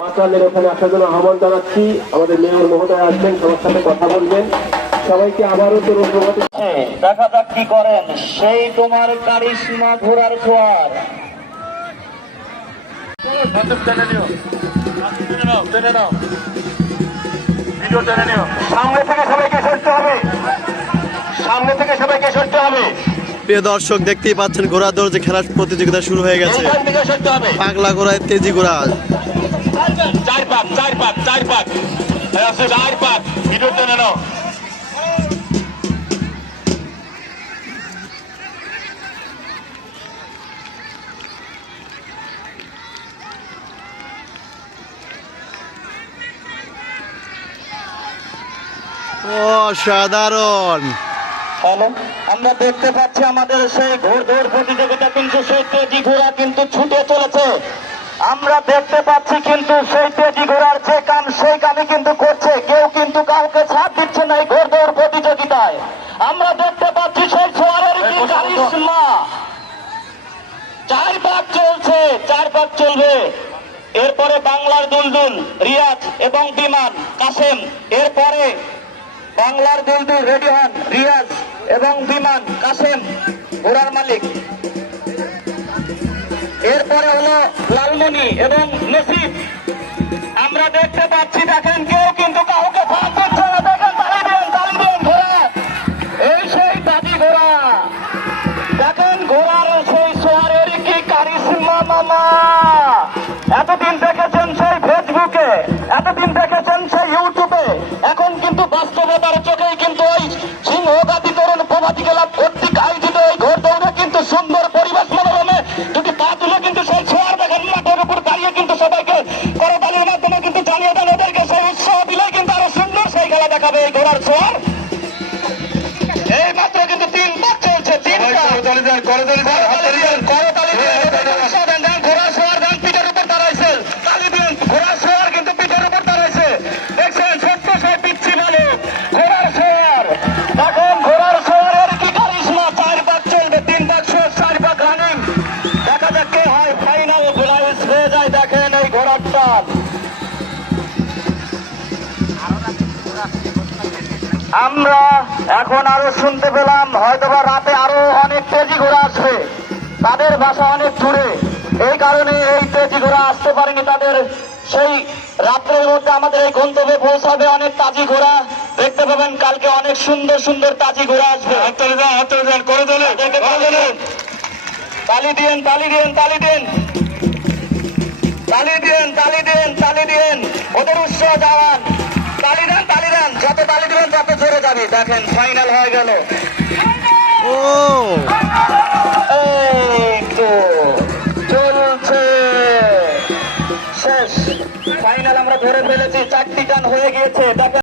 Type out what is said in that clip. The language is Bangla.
মাতালের ওখানে আসার জন্য আহ্বান জানাচ্ছি। আমাদের মেয়র মহোদয় আসবেন সবার সাথে কথা বলবেন। সবাইকে আবারও দেখা যাক কি করেন। সেই তোমার কারিশমা ঘোড়ার সামনে থেকে সবাইকে সরতে হবে। সামনে থেকে সবাইকে সরতে হবে। প্রিয় দর্শক দেখতেই পাচ্ছেন ঘোড়া দৌড় যে খেলার প্রতিযোগিতা শুরু হয়ে গেছে। পাগলা ঘোড়ায় তেজি ঘোড়া চার পাক চার পাক চার পাক। চার পাক। ভিডিও নাও। অসাধারণ আমরা দেখতে পাচ্ছি আমাদের সেই ঘোড় দৌড় প্রতিযোগিতা কিন্তু সেই তেজি ঘোড়া কিন্তু ছুটে চলেছে। আমরা দেখতে পাচ্ছি কিন্তু সেই তেজি ঘোড়ার যে কাম সেই কামই কিন্তু করছে। কেউ কিন্তু কাউকে ছাড় দিচ্ছে না এই ঘোড় দৌড় প্রতিযোগিতায়। আমরা দেখতে পাচ্ছি সেই সোয়ারের কারিশমা। চার পাক চলছে চার পাক চলবে। এরপরে বাংলার দুলদুল রিয়াজ এবং বিমান কাসেম। এরপরে বাংলার দুলদুল রেডি হন রিয়াজ। এবং বিমান, কাসেম, ঘোড়ার মালিক। এরপরে হলো লালমণি এবং নসিব আমরা দেখতে পাচ্ছি, দেখেন কেউ কিন্তু কাউকে এতদিন দেখেছেন সেই ফেসবুকে, এতদিন দেখেছেন সেই ইউটিউবে। এখন কিন্তু বাস্তবতার চোখেই কিন্তু ওই সিংহগাতি তরুণ দেখাবে এই ঘোড়ার ছোঁয়ার। এই মাত্র কিন্তু তিন পাক চলছে তিন পাক করতালি দেন করতালি দেন করতালি দেন। উৎসাহ দেন দেন। ঘোড়া সোয়ার দেন পিঠের উপর দাঁড়াইছে তালি দিন ঘোড়া সোয়ার কিন্তু পিঠের উপর দাঁড়াইছে দেখছেন সত্য সেই পিচ্ছি মালিক ঘোড়ার সোয়ার এখন ঘোড়ার সোয়ারের কি কারিশমা? চার পাক চলবে তিন পাক শেষ চার পাক রানিং। দেখা যাক কে হয় ফাইনাল প্রাইজ হয়ে যায় দেখেন এই ঘোড়াটা আমরা এখন আরও শুনতে পেলাম হয়তোবা রাতে আরও অনেক তেজি ঘোড়া আসবে। তাদের বাসা অনেক দূরে। এই কারণে এই তেজি ঘোড়া আসতে পারেনি তাদের। সেই রাত্রের মধ্যে আমাদের এই গন্তব্যে পৌঁছাবে অনেক তাজি ঘোড়া। দেখতে পাবেন কালকে অনেক সুন্দর সুন্দর তাজি ঘোড়া আসবে। করে তোলে তালি দিন তালি দিন তালি দিন। তালি দিন তালি দিন তালি দিন। ওদের উৎসাহ জানান তালি দেন তালি দেন। যত তালি দিবেন তত জোরে দেখেন ফাইনাল হয়ে গেল। ও। চলছে। শেষ। ফাইনাল আমরা ধরে ফেলেছি চারটি টান হয়ে গিয়েছে দেখেন।